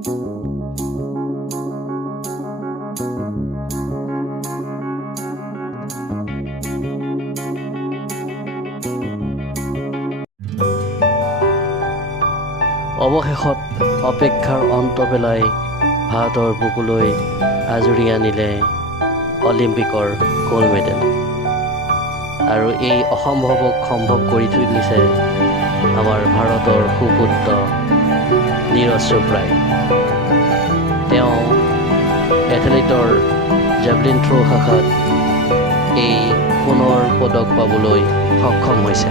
অৱশেষত অপেক্ষাৰ অন্ত পেলাই ভাৰতৰ বুকুলৈ আজুৰি আনিলে অলিম্পিকৰ গ'ল্ড মেডেল। আৰু এই অসম্ভৱক সম্ভৱ কৰি তুলিছে আমাৰ ভাৰতৰ সুপুত্ৰ নীৰজ চোপ্ৰাই। তেওঁ এথলেটৰ জেভলিন থ্ৰ' শাখাত এই সোণৰ পদক পাবলৈ সক্ষম হৈছে।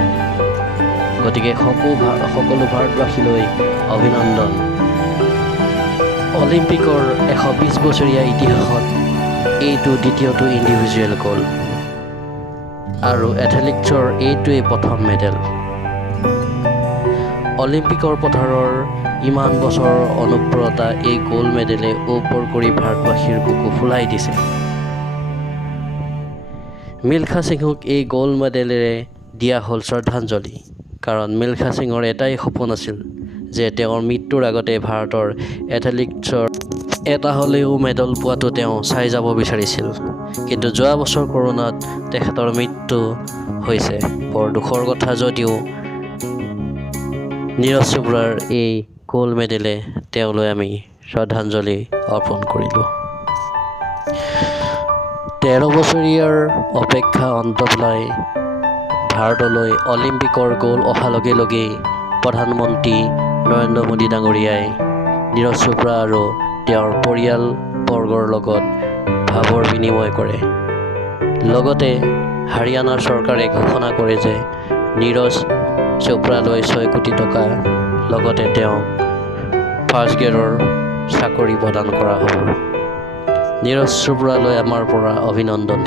গতিকে সকলো ভাৰতবাসীলৈ অভিনন্দন। অলিম্পিকৰ 120 বছৰীয়া ইতিহাসত এইটো দ্বিতীয়টো ইণ্ডিভিজুৱেল গ'ল্ড আৰু এথলেটিক্সৰ এইটোৱেই প্ৰথম মেডেল। অলিম্পিকৰ পথাৰৰ ইমান বছৰৰ অনুপ্ৰতা এই গ'ল্ড মেডেলে ওপৰ কৰি ভাৰতবাসীৰ বুকু ফুলাই দিছে। মিলখা সিঙক এই গ'ল্ড মেডেলেৰে দিয়া হ'ল শ্ৰদ্ধাঞ্জলি। কাৰণ মিলখা সিঙৰ এটাই সপোন আছিল যে তেওঁৰ মৃত্যুৰ আগতে ভাৰতৰ এথলেটিক্সৰ এটা হ'লেও মেডেল পোৱাটো তেওঁ চাই যাব বিচাৰিছিল। কিন্তু যোৱা বছৰ কৰোণাত তেখেতৰ মৃত্যু হৈছে। বৰ দুখৰ কথা যদিও নীৰজ চোপ্ৰাৰ এই গ'ল্ড মেডেলে তেওঁলৈ আমি শ্ৰদ্ধাঞ্জলি অৰ্পণ কৰিলোঁ। 13 বছৰীয়াৰ অপেক্ষা অন্ত পেলাই ভাৰতলৈ অলিম্পিকৰ গ'ল্ড অহাৰ লগে লগেই প্ৰধানমন্ত্ৰী নৰেন্দ্ৰ মোদী ডাঙৰীয়াই নীৰজ চোপ্ৰা আৰু তেওঁৰ পৰিয়ালবৰ্গৰ লগত ভাৱৰ বিনিময় কৰে। লগতে হাৰিয়ানাৰ চৰকাৰে ঘোষণা কৰে যে নীৰজ চোপ্ৰালৈ 6 কোটি টকা লগতে তেওঁক ফাৰ্ষ্ট গ্ৰেডৰ চাকৰি প্ৰদান কৰা হ'ব। নীৰজ চোপ্ৰালৈ আমাৰ পৰা অভিনন্দন।